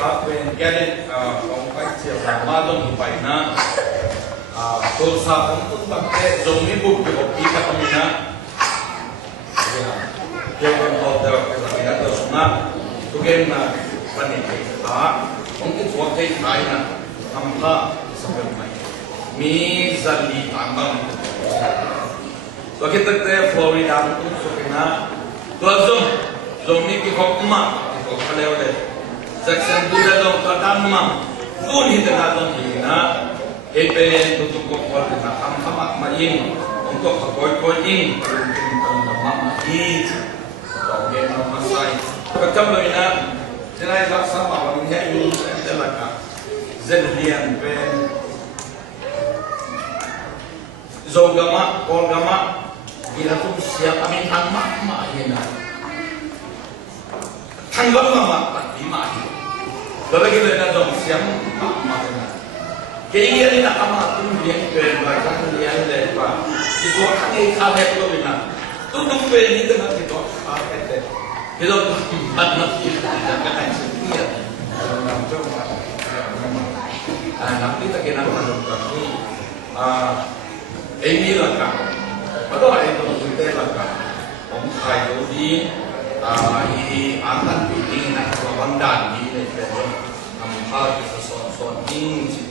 khát bên cái này ông phải chịu làm ma đông thì phải na tôi sa ông cũng bắt cái dùng cái bút để học đi các ông na cái con học được cái là cái đó na tôi game na vấn đề ông cái cuộc thế này na tham gia sắp đến mai mi dân đi ăn bằng tôi cái thực tế Florida cũng số cái na tôi dùng những cái học mà cái học leo lên section dua dong pertama pun kita datang ini na EPN untuk kokol kita am main untuk kokol ini untuk nama ini untuk nama saya macam mana jenai laksa awak ini jelaka zelian pen zogama kolgama kita tu siap amin amma ini na tanggal mama lima Bapak kita dah dong siang makna. Kaya ni nak amat tu dia berbagai dia lepas. Itu orang yang kaya tu bina. Tu tu ni dengan kita kaya. Kita mana kita jangan sendiri. Nanti tak kena masuk kami. Ini lah kan. Padahal itu kita lah kan. Orang kaya ni. Ini akan bikin nak kewandan ini lepas nampak sesuatu ini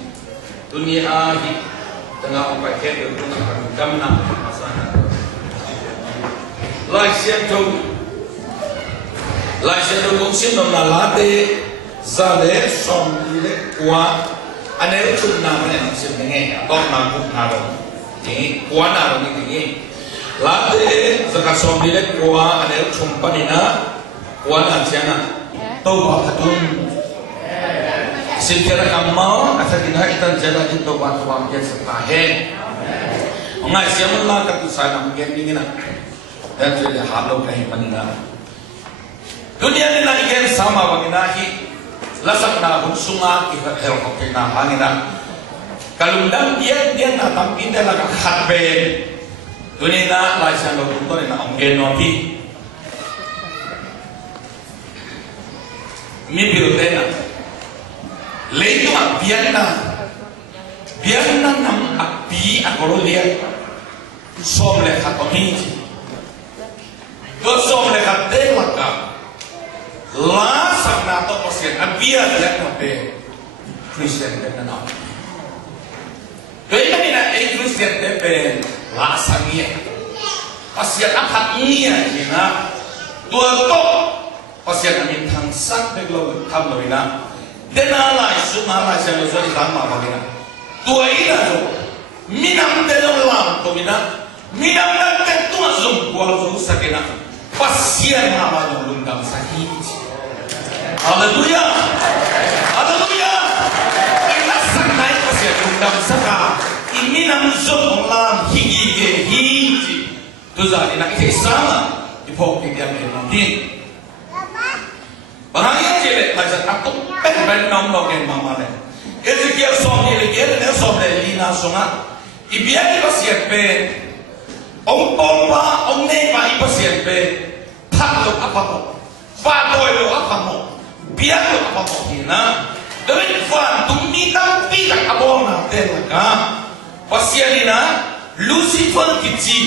dunia ini tengah orang kaya itu nak gamna masalah. Laisan tu mungkin nolade zale somile kuat ane itu namanya mungkin dengan atau nampak naron ini kuat naron ini. Lade zakat somile kuah ane chumpanina kuah nantiana toba katun sikira kamau asal kita jaga kita toba tuam dia setahe ngai siamulah katu sana mungkin ingin dan jadi halau kahi panina dunia ni nak ingin sama banginahi lasak na sunga kita helikopter na hangina kalundang dia nak tampil dia nak khatben dunia na laisan lo tu ni na ongen nopi mi birutena leitu biarna nam api akorolia somle khatoni do somle khatte maka la sabna to posien abia dia nape Christian na Kaya na Christian tepe lasangnya, pasien akatnya, kina dua to pasien amin tangsak beglo tham lorina, denala isu nala isu nuzari tama bagina, dua ina tu minam denol lam tu minam nak ketua zum kuala zum sakina, pasien nama yang lundam sakit, haleluya, haleluya. Lundam saka ini nam zum lam higi tu zari nak sama ipok dia mending bahaya cile macam aku pen nom yang mama le Ezekiel som ni le som le lina songa ibiani pasien pe om pompa om ne pa pasien pe thak lo apa mo fa toy lo apa mo biar lo apa mo hina Demi fan tumita pila kabona telaka pasialina Lucifer kici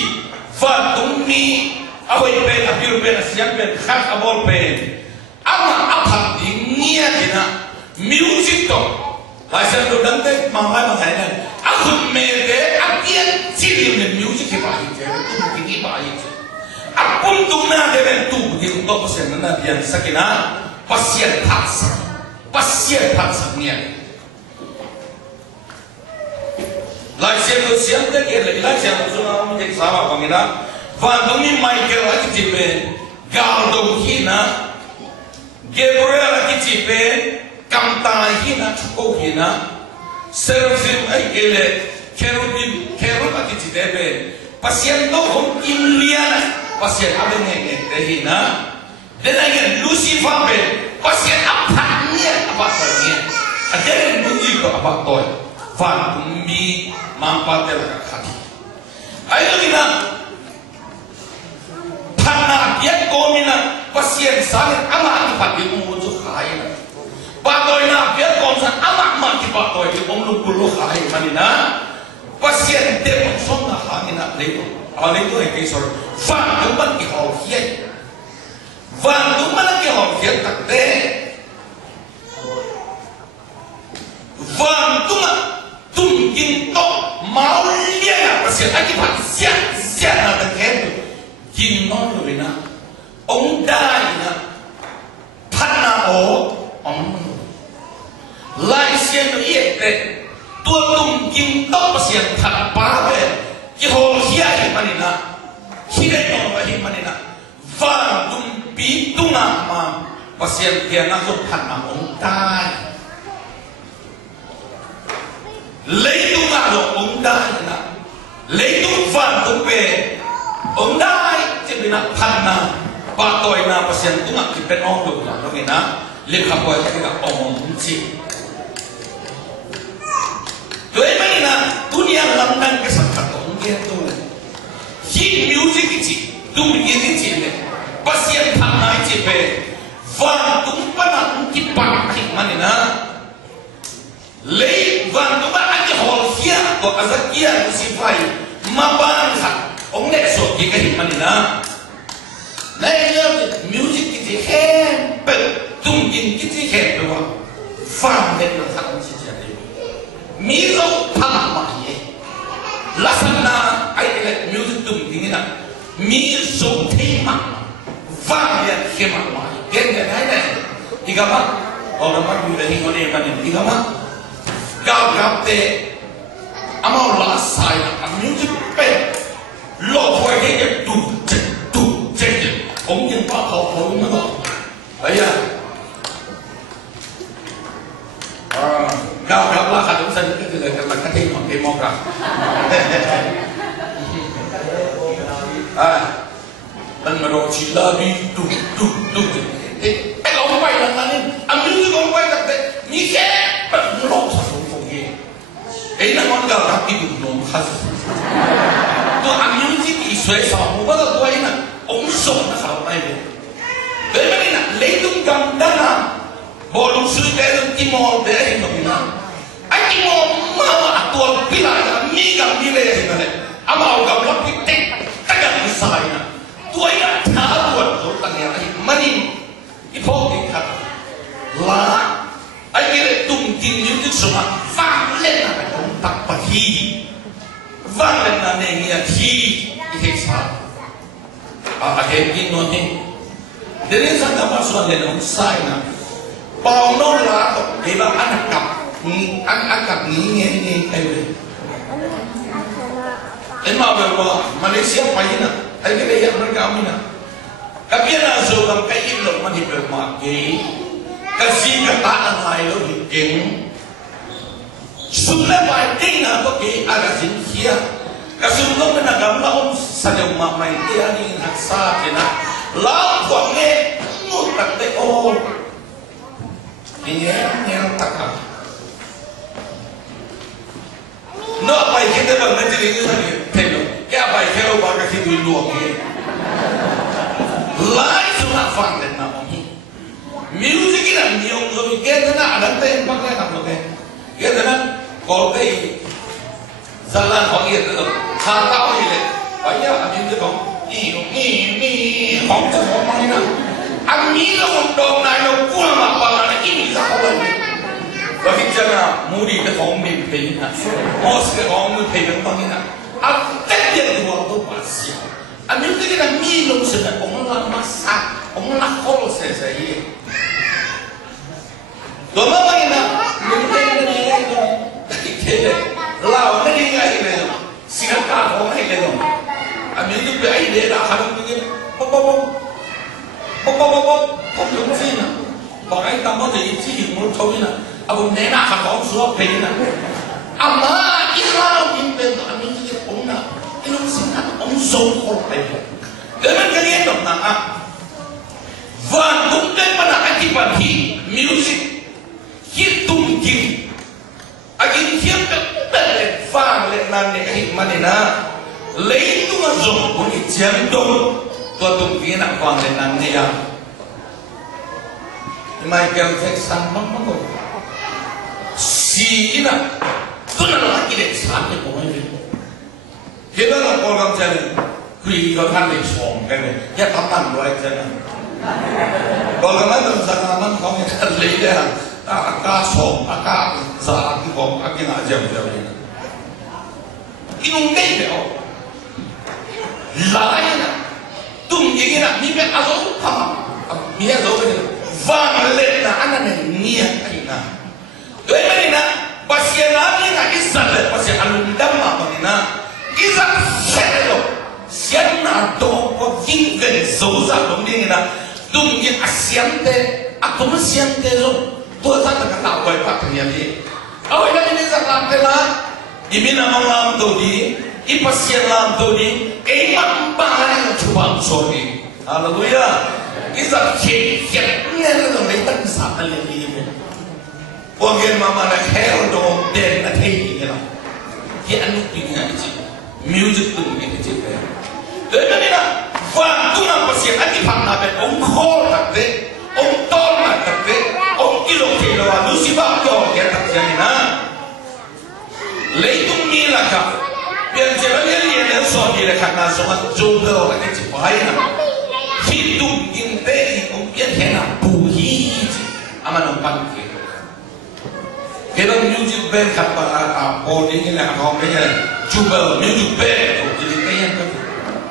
fan tumi awai pen apiru pen siap pen khak abol pen ama apa dinia kina music to lasan do dante mama mahainan aku mede apian cili ne music ke bahi je tu kini bahi je apun tumna deben tu di untuk pasialina bian sakina pasial paksa pasien paksanya. Laisian tu siang tak kira, laisian tu semua menjadi sama pengina. Vandungi Michael lagi cipen, Galdong hina, Gabriel lagi cipen, Kamta hina, Cukup hina, Seraphim ele, Kerub lagi cipen. Pasien tu hom Indiana, pasien apa ni hina, dan lagi Lucifer ben. Pasien apanya ada yang bunyi ke apa toy fan kumbi mampat terlalu kaki ayo kita tanah dia komina pasien saling amat dipakai mengujuk kaya bato ba toi di om lu kulu khai manina pasien te mon som na hangina leitu leitu e ke sor van du man ki hol hiai van du man ki hol hiai tak te van du man tum kin to mau lia pasien aki pat sian na ta ke kin no lu na ông dai na phana o ông lại xem nó yết đấy tua tung kim tóc mà xem thật bá về cái hồ kia thì mà nè khi đấy nó mà thì mà nè và tung bí tung mà mà xem tiền nó giúp thật mà ông dai lấy tung mà được ông dai nè lấy tung và tung về ông dai chỉ bị nặng thật mà ba tôi na pasien tu nak kita orang tu lah, orang ina lihat apa yang kita omong kunci. Tu mana na dunia London kesangat orang dia tu, hit music itu, tu begini je. Pasien tanah je pe, van tu mana kita pakai mana na, lei van tu mana aja holsia atau azakia musibah, maban hak, orang lesok jika hit mana na. Này nhớ music cái gì khen bật tung in cái gì khen đúng không? Phạm đến là thằng chỉ chơi đấy. Mỹ dâu thằng mà gì? Là sao na ai cái music tung in na Mỹ dâu thế mà phạm đến khi mà cái này này đi gặp á, orang mana juga hingo ni mana đi gặp á, gặp gặp te, amal lah saya music pe, lo thôi cái tu ông dân có khẩu khẩu nó đó bây giờ gặp là khả năng sinh cái là cái thiên hoàng kim mong rằng mình mà đồ chỉ là đi đủ thì cái lỗ quay là nên anh biết cái lỗ quay thật đấy như thế bận lỗ thật không phong gì ấy là con gà cái đủ lỗ khá tôi anh những cái suy sầu có được quay nè ông sống nó sao này vậy? Đấy mà nè lấy tung cầm đá na, bỏ lục suy cái lục kim mol để hình dung na, anh kim mol mà tuột pila là mi cầm đi về hình này, à mà ông cầm lắp cái tết, tất cả những sai na, tôi đã tháo tuột rồi tăng nhà này, mà đi, cái phố đi khát, là anh cái này tung kim những cái số mà vang lên là phải ông tập bát thi, vang lên là này nghe thi, cái sao? Akhirnya ni, dari sana masuk ada orang saya, bau nolah, dia anak kap ni ayuh. Emang berapa Malaysia payah, akhirnya yang mereka amina. Tapi nak seorang kaya lo mandi bermaki, kasih ketaan lain lo bikin. Sudah baik nak pakai agak sinkia. Kasulong na nagamlaon sa lumamay tiyan yung nagsaki na lakwang ngutak de o ngel takap no apay kita bang natin yung telo kaya apay kero baga si duluwag lai sumafang din na kong music na niyong zomi kaya na adante yung pagkakap lo kaya na kote Zalan họ yên được, thà tao gì đấy, bây giờ anh nhìn thấy không, không có họ mang đi anh nghĩ là một đồng này nó qua mà bà là cái gì sao vậy? Và khi chân là mua đi cái phòng mình thấy nè, mua cái phòng mình thấy được bao nhiêu nè, anh tất nhiên thì họ都把笑，anh nhìn thấy cái là mi lông sừng là ông là masak, ông là khô sệt sệt gì, rồi mà bao nhiêu nè, mình thấy cái này cái này lao nó đi ngay này rồi, xin cả không hay này rồi, anh những cái ấy để là hành cái bốc không đúng gì nè, còn anh ta có thể chỉ hiểu một thôi nè, ông né là hàng xóm xuống phê nè, anh mà ít lao in về anh những cái ông nè, cái lúc xin anh ông sống khổ này, để mình cái nghe được nè, và cũng đến mà là anh chỉ bản thì music, hit tung kim Agin hiệp cái vang lên nan này cái mà nè lấy tung mà dùng của cái chém đông tua tung kia nặng vang lên nan này à Michael Jackson mất rồi si ina tu na la ki de sa ke ko mai ke la la ko gam cha ne kui ko than le song ke ne ya tham man roi cha na ko gam man sa ka man ko ne ka le de ha ka song ka sa ki ko ka ki na jam jam ne inung dei de o la ina tum ye na mi be azo tham mi ya zo ke va le na ana ne nia ina doi mani na pasia na ni na isale pasia alundam ma ni na isa selo sian na do ko vinge zo za dong ni na dum ye asiante atom siante zo to za ta ka ko pa ni ni au ina ni za la te la imina lam do di ipasia lam do di e ma pa ni chuba so ni haleluya isa che ni na do ni ta sa ta le ni Wangin mama na hell do den na thei ni la ki anu pi na chi music tu ni chi pe de na na fa tu na pa si ani phang na pe ong kho tak de ong to na tak de ong kilo kilo a lu si ba yo ke tak sia ni na lei tu mi la ka bian je ba ni ni ne so ni le kha na so ma jo de o ke chi pai na ki tu in te ong bian ke na pu hi ama no pan ke Kita music band kata body ni lah kau kaya cuba music band tu jadi kaya tu.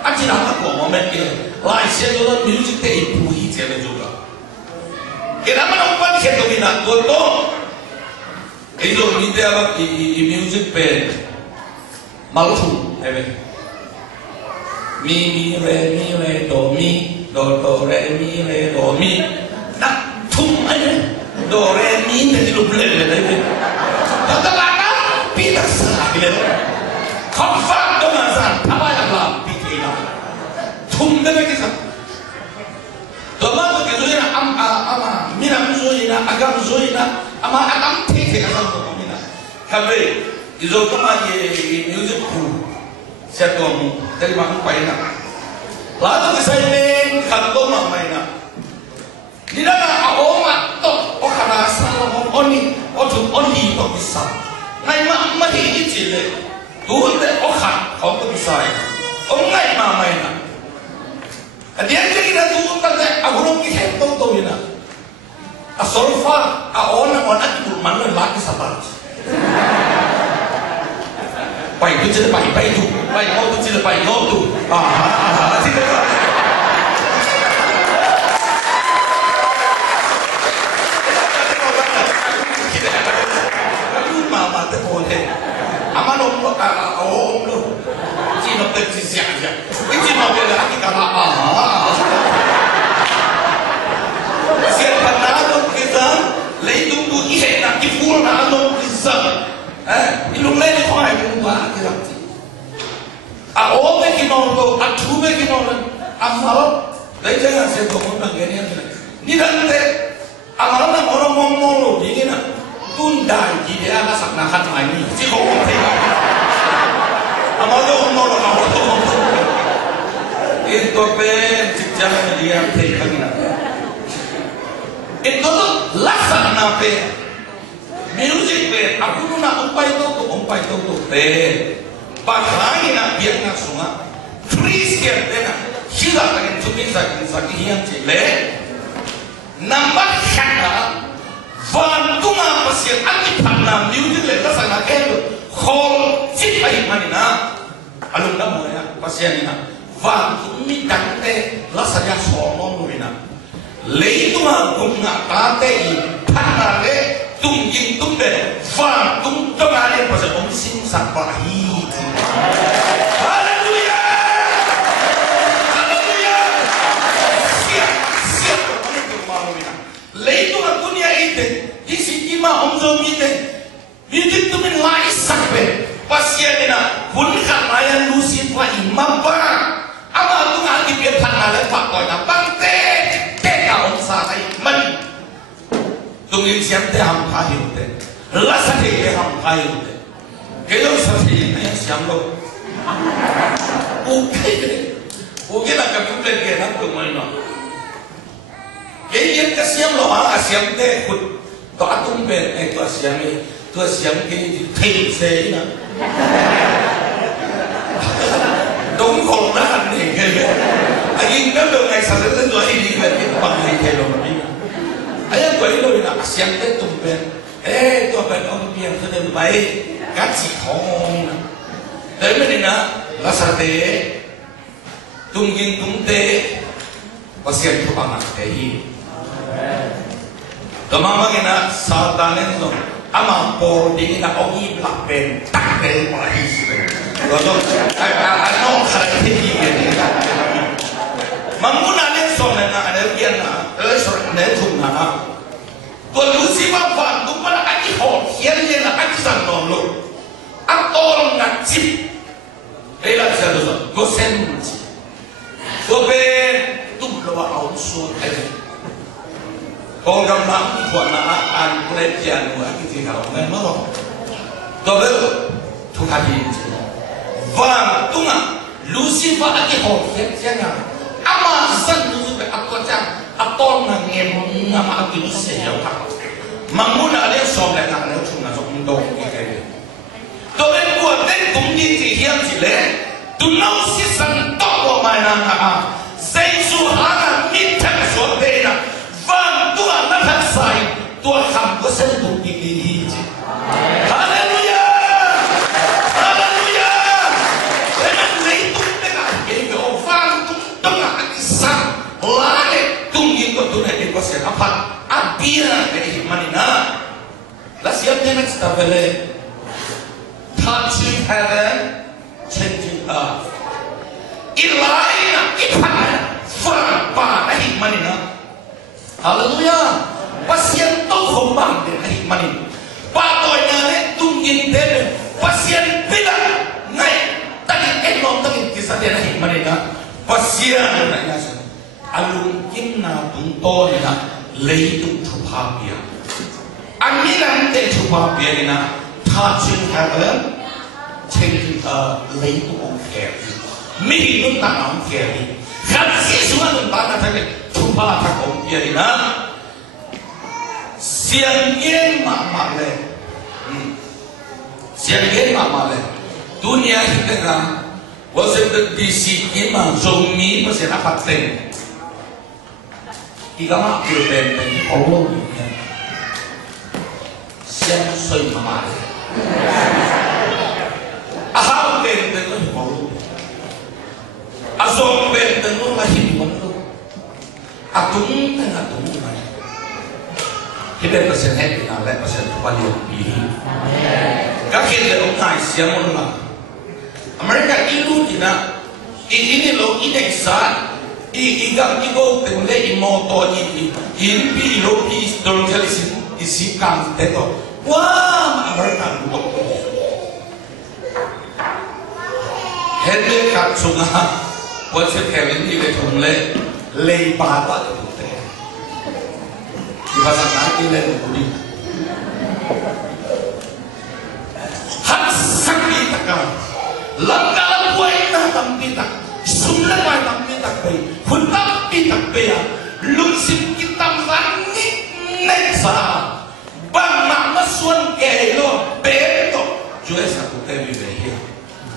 Aji nama kau moment ke, lai siapa music te ibu hi siapa juga. Kita mana umpan kita bina tu tu. Itu ni dia apa music band malu, apa? Mi re do re mi re do mi. Nak tum aja. Do re mi ni lu beli le ni. Tak ada pita sah le. Confirm do mazan apa yang lah pita lah. Thum de ke sah. Do ma ke zoina ama mina zoina agam zoina ama agam the ke asal do mina. Kabe izo kama ye music crew. Satu mu dari mana paina. Lalu saya ni kalau mamaina. Di dalam awak tu, orang rasa oni, orang tu bisa. Ngai mak mati itu le, tu le orang kau tu bisa. Orang ngai mak mana? Dia jadi tu tak ada agama kita tu ina. Asolfa, orang itu mana lagi sabar. Baik tu jadi baik tu, baik kau tu jadi baik kau tu. Tidak. Mama te boleh, aman om lo, cina tersi siapa? Ini cina bela lagi kalau siapa nado kita, lei tunggu ihe nak kiful nado kita, ilmu lei ni kau yang buat kita. Om bekinon lo, atu bekinon, amal, lei jangan saya ngomong begini ni. Ni nanti amal orang ngomong lo, ini na. Tunda dia lah sakna kan lagi. Si kau mesti. Amal tu orang orang tu. Itu pen cikjang dia tekan na. Itu tu laksana pen. Music pen. Aku tu nak umpai tu pen. Bagai nak biar nak sunga. Free siap pen. Sila dengan cumi sakit yang cile. Nampak syakna. Vantunga pasir anti panna music le kasana kendo khol sipai manina alum da moya pasianina vantumi dante lasanya sono luina leitunga kunga tate panna le tungjing tumbe vantung tongale pasir om sing sapahi haleluya haleluya siap itu maluina leitunga dunia itu isi ima omzo mite mite tu min lai sakbe pasien ina hunkan layan lusi tua imam ba ama tu ngaki biar tanah lepak kau na bangte teka omsa kai mani tungin siam te ham kayu te lasa te ham kayu te kelo sasi ni siam lo oke nak kami beli ke nak tu mana kaya yang kasiam lo siam te to atum ben itu siami tôi xem cái thị xế nữa đúng còn nó hành thì ghê anh nhìn các đường này sao đến rồi đi về cái bằng này thầy rồi đi ấy quấy rồi là xem cái tùng bên ê tôi bên ông biển tôi đừng bay các chị không đấy mới đến là sao thế tung in tung tê và xem tôi bằng cái gì tôi mang cái na sao ta nên rồi ama po đi na ông im lạc bên tắc bên mà đi rồi anh nói khai thế gì vậy mà muốn anh ấy xong này anh ấy kiên anh ấy thùng còn Lucifer phản đúng là anh ấy hồn hiến lên là anh ấy rằng ngon luôn anh to ngặt chip đây là sao rồi có sen gì có về tung lo áo xuống anh còn cầm nắm thuận là anh có lên tiền của anh thì nào nghe nó rồi có về thu khai gì và tung Lucifer anh ấy hồn hiến thế nào ama dân Lucifer anh có chăng apon na ngem na ma aku se ya pa mamuna ale som la na chung na som do ke to en ko den kum ni ti hiam si le tu nau si san to wa mai na ka sai su ha na mi ta so pe na van tu na ta sai tu ham ko sen tu ki ki ji hallelujah hallelujah en nei tu de ka ke go van tu to na sa lại tung in có tuân hệ có sẽ áp phạt áp bia cái gì mà nè là siapa yang nak stabilis touching heaven changing earth ilai na ipan phật pa cái gì mà nè hallelujah pasien tu không bằng cái gì mà nè ba tôi nhà này tung in thế pasien bila ngay tadi nom tadi kisah dia cái gì mà nè pasien này nha alung kim na tung to ni na lấy tung thu pa bia anh nghĩ là để thu pa bia ni na touching heaven changing lấy tung ông kẹo mi tung ta ông kẹo khát sĩ xuống tung ta na thay thu pa thằng ông bia ni na xiên yên mà le xiên yên mà le dunia kita na wasip di sini mah zomi masih dapat ten Iga mak ben ben Allah ni siang soi mama aham ben ben Allah azom ben ben Allah hidup Allah atung mai hidup pasien happy na le pasien pali bi kakek le ongai siang Allah Amerika ilu dina ini lo ini sa igang igo tengole imoto in pi lo pi dorjali isi kang teto wah Amerika buat hele kat sunga buat sekali ini tengole lebar banget tu di pasar nanti le budi hat sakti takkan langkah buai tak kita sumber buai tak kita bay hundak kita bay lung sim kita vangi nesa bang mak suan kelo beto jual satu kali behia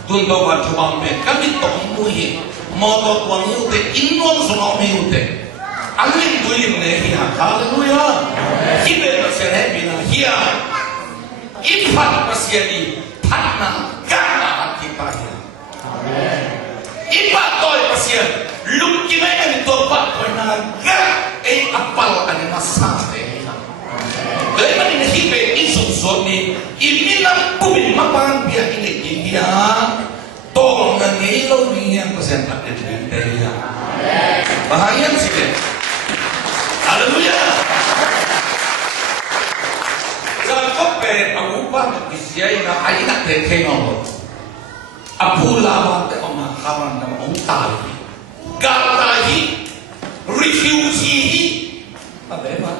tunto buat coba ben kami tong muhi motor tuang itu inon sunau itu angin bulim nehi haleluya hibe pasien bina hia ipat pasien di tanah gana kita ipat toy pasien lung kita yang topat toy naga apal ane masate dari mana ini hibe isun suami imilang kubin mapan biar ini dia tolong nanti lo ni yang pasien tak ada dia bahaya sih haleluya jangan kope aku pun isiai na ayi nak terkait nombor apu lawan te oma kawan nama om tali gatahi refugee apa ya pak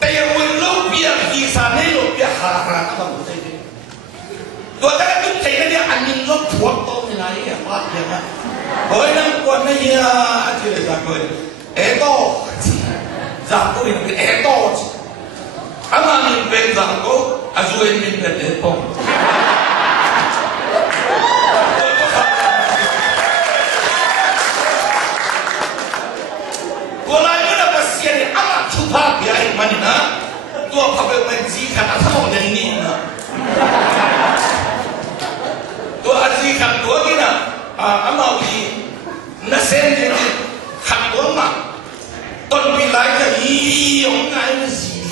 tayawin lo biar kisah lo biar harap apa betul itu tuh ada tu cina dia angin lo buat tau ni lagi apa dia nak boleh nak buat ni ya aja dah kau itu Zaku ini etos. Ama min ben Zaku, azuin min ben etos. Kalau ada pasien amat cuba biar mana, tua pakai menjikan atau dari ini na. Tua ajikan tua kena, amat di nasen jadi hak tua mak. Ton bilai ke yang kaya mesti.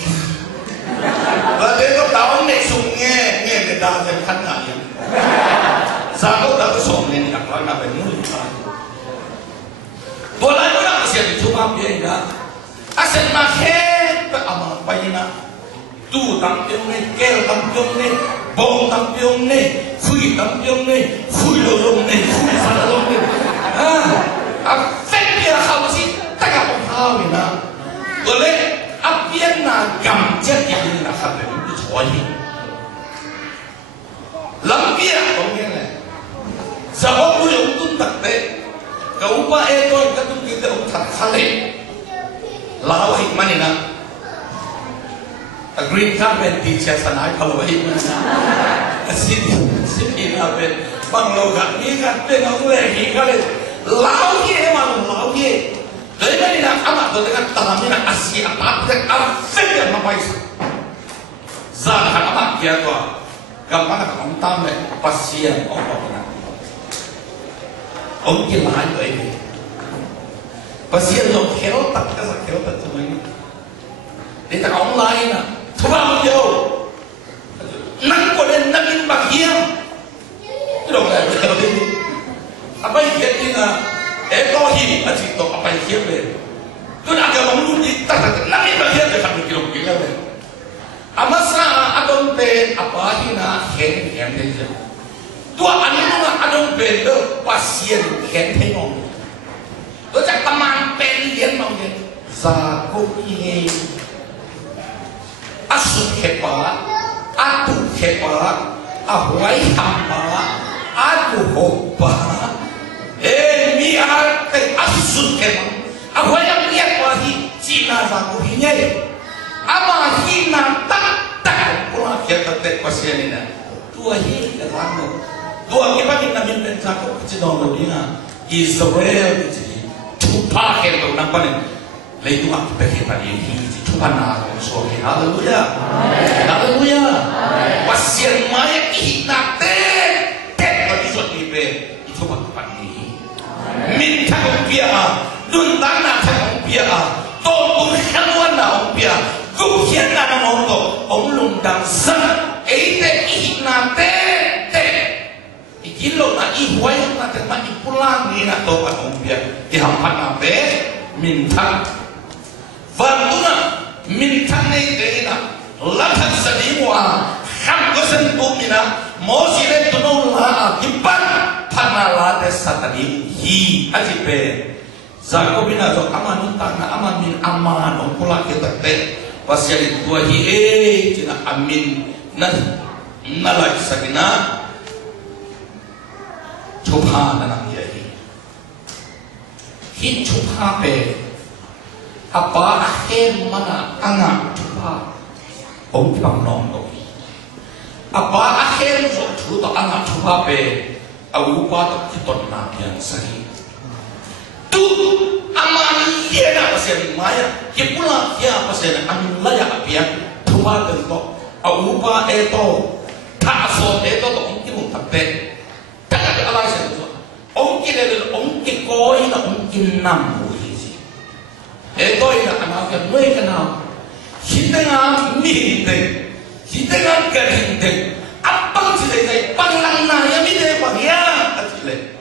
Lalu tu tahun ni sungai kita jadi kan ayam. Satu dah sungai ni nak nak bernul. Boleh orang mesti dicoba biar asyik macam apa bayina tu tampil ni, kel tampil ni, bom tampil ni, fui tampil ni, fui lorong ni, fui salong ni. Afek dia kau si tak apa kau ni na. Boleh apa nak gambar yang ni nak kau ni cuci. Lampir kau ni le. Sebab tu yang tu tak deh. Kau apa itu yang tu kita tak kali. Lawa hikmah ni na. Green carpet teacher sanai kalau hikmah na. Sini carpet banglo kat ni carpet aku lagi kali. Lawa ye malu lawa ye. Jadi ni na amat tu dengan tanam ni na asyik apa tu afek yang mampu. Zat amat dia tu. Gampang nak orang tamu pasien orang mana. Ông kia lại vậy đi, bác sĩ nói khéo tật cho mình, để ta ông lại nè, thu bao nhiêu, nắng qua đêm nắng in bạc hiếm, cái đồ này khéo đi, apa hiếm đi nè, có hiếm, chỉ tổ apa hiếm về, tôi đã kêu ông luôn đi, ta nắng in bạc hiếm để làm cái đồ kia về, amasa adon pe apa hiếm na hiếm thế chứ. Tua anu na adong benda pasien khen thấy ngon. Tôi chắc teman pen lian mau ni. Zaku ini asuk hepa, aku hepa, ahwai hamba, aku hopa. Biar te asuk hepa. Ahwai yang lihat wahi Cina zaku ini. Ama hina tak pulang kita te pasien ini. Tua hi kerana dua kita kita minta cakap kecil dong dunia Israel jadi cuba kita nampak ni lalu apa kita ini cuba nak sohi haleluya haleluya pasien maya kita bagi suatu ibe itu apa ini minta rupiah duntang nak rupiah tolong haluan nak rupiah kukian nak nonton omlung dansa ite ihna Kilo na ihway na terima ipulang ni na to at umbia ihampan na be minta bantu na minta na ide na lahat sa diwa ham ko sen tumina mo sile tuno la kipan panalade sa tadi hi ajibe zako bina zo aman minta na aman min aman on pula kita te pasya tua hi cina amin na nalagi sagina Cuba dalam dia ini cuba pe apa akhir mana anak cuba om bang nong doi apa akhir suatu anak cuba pe aku pada kita nak yang sahih tu aman dia nak pasal maya dia pula dia pasal amin layak apian cuba tentu aku pada itu tak so itu tu om kita tak Takkan Allah sebut, orang koi na orang nam boleh. Koi na anak yang mereka nam, kita ngam mihinte, kita ngam kerinte, apa sih saya panglang na yang mihinte bahagia, asile.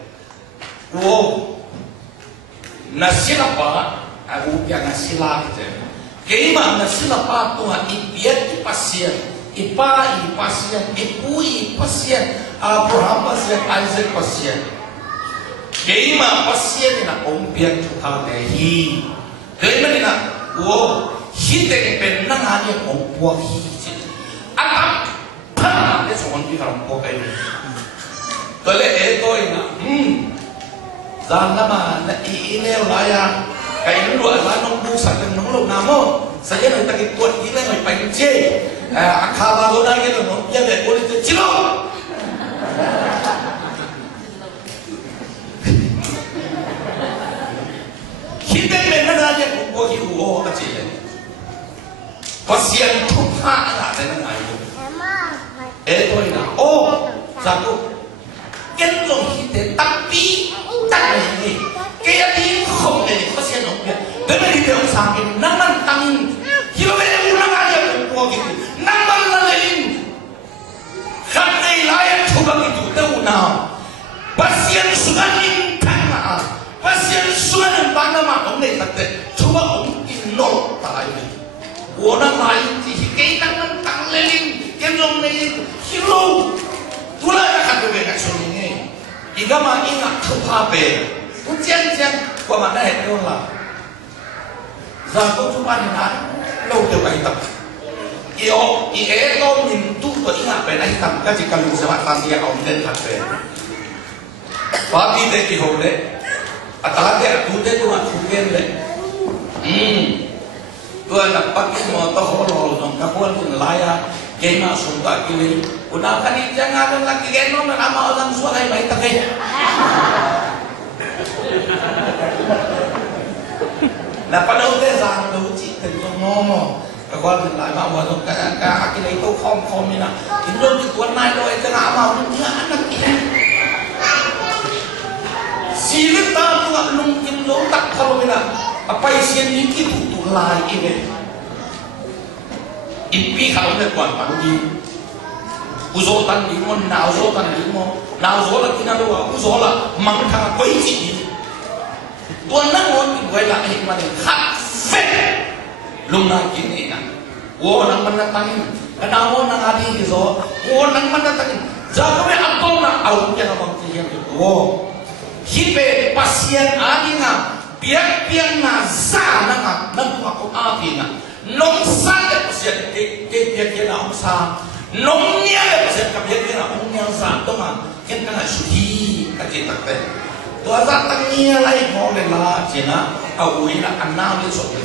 Wow, nasi apa? Aku yang nasi lagi. Kema nasi apa tu? Ipiat pasien. Ipa pasien, Ipui pasien, Abraham pasien, Isaac pasien. Keima pasien na ompian tuha nehi. Keima na wo hite penang hanya ompuah hi. Apa? Apa? Dia soal ni kalau ompuah ini. Kalau itu ina, jangan mana ini laya cái lụa là nông bu sạch nông lục nam mô saya nak tak ikut kita nak panci akhabar orang kita nak dia dah boleh cilo kita mana ada buat hiu aja pasien tuha ada dengan ayu itu ina satu kenong kita tapi tak ini kaya di không này pasien ông kia dengan dia orang sakit naman tangin kilo beli ulang aja buat gitu naman lain Kadai layak coba itu tahu na. Pasien sudah intang pasien sudah bangga mak orang tak coba orang inol tak ini. Orang lain sih kita tang lelin kenong lelin kilo. Tulah nak tu berak sini. Jika mak ingat kepabe, ujian kau mana itu lah. Zaku cuma nak lau tu bayi tak. Iyo, itu mintu tu ingat benar hitam. Kaji kalau sebab tadi yang orang den hati. Pagi dek ihok dek, atau dia tu dek tu nak kuken dek. Tu anak pagi motor holol dong. Kapuan tu nelayan, kena sumpah kiri. Udah kan ini jangan lagi kena nak amal orang suara baik tak kaya. Nah pada udah zaman dulu cik tentu ngomong. Kalau lại mà vào cái này tôi không như nào thì luôn cái tuần này rồi cái nào mà nó ăn kia xí cái ta tu lung kim lung tak kalau bila apa isian ini tu lai ini impi kalau dia kuat pagi uzotan di mon nào zo là kita doa uzo là mang thang quấy chỉ tuần năng mon quay lại hình mà khát phết luna kini kan, orang mendatangin, kenapa orang adi itu, orang mendatangin, jangan apa nak awak jangan bangkit itu, hibe pasien adi na, biar na sana na, nampu aku adi na, nong sana pasien dia na sa, nongnya pasien dia na nongnya sa, tu mah, kita na suhi kaji takde, tu asal tangnya lagi boleh lah, cina, awak ina anam itu soal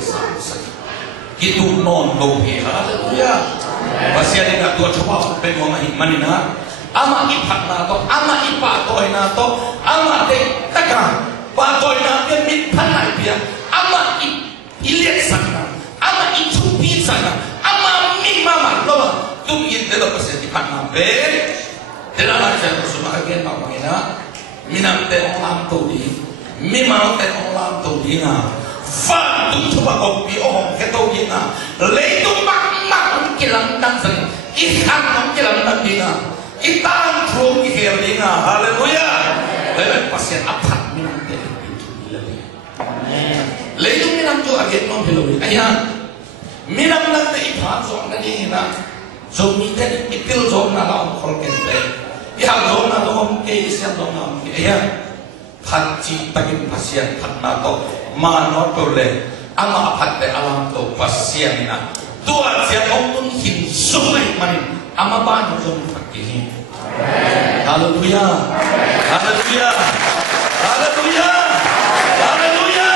itu non lohe haleluya pasien tidak dua coba pengen manina ama ipat na to ama ipat to na to ama de takkan pa to na dia mit panai dia ama ilet sana ama itupi sana ama mi mama lo tu yin de lo pasien ipat na be dalam ajar semua agen mangina minam te orang tu di memang te orang tu di na Fa tu coba kopi orang ketau dia, leitu mak kilang dansen, ikan kilang dansen, ikan trum ikan dia, haleluya. Lepas pasien apa minum teh itu leitu minum tu agen non haleluya. Ayah minum nanti ikan zon nanti na, zon itu ipil zon na lawan kolken teh, ya zon na lawan keisian zon na, ayah. Haji bagi pasien karena to mana boleh ama apa alam to pasien na tua siapa pun hin sungai manin ama ban jom fakih haleluya haleluya haleluya haleluya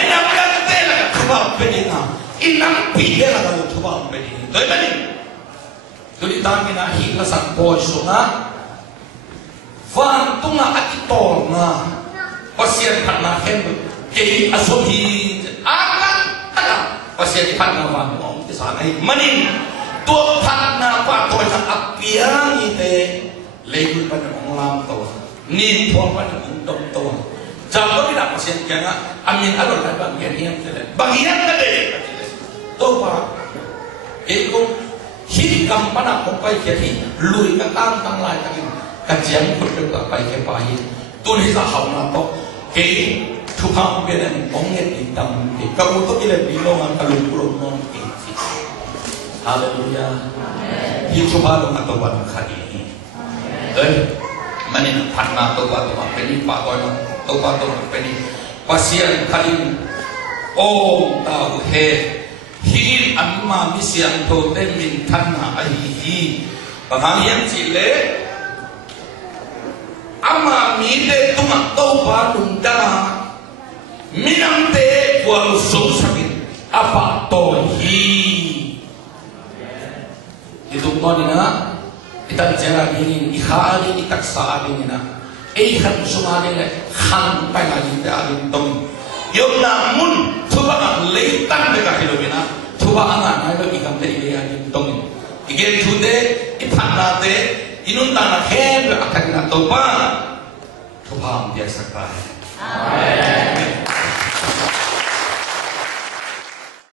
inam kate la coba bedina inam pide la coba bedina tu ini tu ditanya hingga sang boy sunga Van tunga akitol na pasien karena hem jadi asohi akan pasien karena van ngom di sana manin tuh karena apa tuh yang apian itu legun pada mengelam tuh nin tuh pada untuk tuh jangan tidak pasien jangan amin alor dan bagian yang bagian ada tuh pak itu hidup mana kompai jadi lui ketang tang lain lagi kajian berdebat baik baik tulis hal nato ke tukang beda ongget hitam kamu tu kita bilang kalau belum non itu haleluya coba dong atau buat kali ini mana nak atau buat apa ini pak orang atau buat apa ini pasien kali ini oh tahu hil amma misian tu demin tanah ahi bahagian cile ama mide tuma tau balung dah minamte walu sung sakin apa tohi itu nona kita bicara ini ikhari itak saat ini na kan sumali le khan pangali da alin tong yom namun tuba leitan de ka kilomina tuba anga na lo ikam te ile alin tong igen tude iphanna te inun ta na khem akan na toba tuba am dia sakta amen